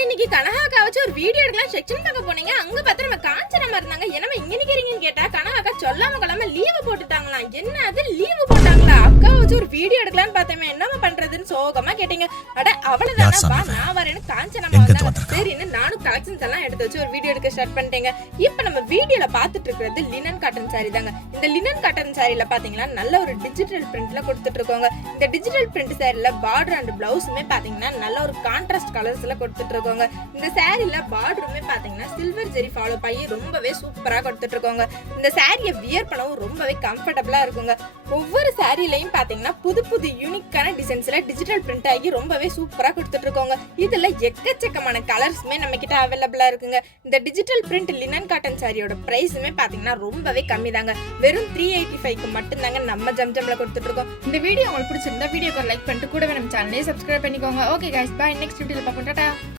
இன்னைக்கு கனகாக்கா வச்சு ஒரு வீடியோ எடுக்கலாம் செக்ஷன் பார்க்க போனீங்க. அங்க பார்த்தா நம்ம காஞ்சனமா இருந்தாங்க. என்னமா இங்க நிக்கிறீங்கன்னு கேட்டா கனகாக்கா சொல்லாம கொள்ளாம லீவு போட்டுட்டாங்களாம். என்ன அது லீவு போட்டாங்களா? அக்கா வச்சு ஒரு வீடியோ எடுக்கலாம்னு பார்த்தேன். என்னமா பண்றதுன்னு சோகமா கேட்டீங்க. அட அவ்வளவுதானா, வா நான் வரேன்னு காஞ்சனமா வந்தாங்க. சரின்னு நானும் கலெக்ஷன்ஸ் எல்லாம் எடுத்து வச்சு ஒரு வீடியோ எடுக்க ஸ்டார்ட் பண்ணிட்டேங்க. இப்ப நம்ம வீடியோல பாத்துட்டு இருக்கிறது லினன் காட்டன் சாரி தாங்க. இந்த லினன் காட்டன் சாரில பாத்தீங்கன்னா நல்ல ஒரு டிஜிட்டல் பிரிண்ட்ல கொடுத்துட்டு இருக்கோங்க. இந்த டிஜிட்டல் பிரிண்ட் சாரில பார்டர் அண்ட் பிளவுஸுமே பாத்தீங்கன்னா நல்ல ஒரு கான்ட்ராஸ்ட் கலர்ஸ்ல கொடுத்துட்டு இருக்கோங்க. இந்த சாரில பார்டருமே பாத்தீங்கன்னா சில்வர் ஜெரி ஃபாலோ பண்ணி ரொம்பவே சூப்பரா கொடுத்துட்டு இருக்கோங்க. இந்த சாரியை வியர் பண்ணவும் ரொம்பவே கம்ஃபர்டபுளா இருக்குங்க. ஒவ்வொரு சாரிலையும் பாத்தீங்கன்னா புது புது யூனிக்கான டிசைன்ஸ்ல டிஜிட்டல் பிரிண்ட் ஆகி ரொம்பவே சூப்பரா கொடுத்துட்டு இருக்கோங்க. இதுல எக்கச்சக்கமான கலர்ஸ்மே நம்ம கிட்ட அவைலபிளா இருக்குங்க. இந்த டிஜிட்டல் பிரிண்ட் லினன் காட்டன் சாரியோட பிரைஸுமே பாத்தீங்கன்னா ரொம்பவே கம்மி தாங்க. வெறும் 385க்கு மட்டும் தாங்க நம்ம ஜம்ஜம்ல கொடுத்துட்டு இருக்கோம். இந்த வீடியோ உங்களுக்கு பிடிச்சிருந்தா வீடியோக்கு லைக் பண்ணிட்டு கூடவே நம்ம சேனலையும் சப்ஸ்கிரைப் பண்ணிக்கோங்க. ஓகே गाइस, பாய். நெக்ஸ்ட் வீடியோல பார்ப்போம். டாடா.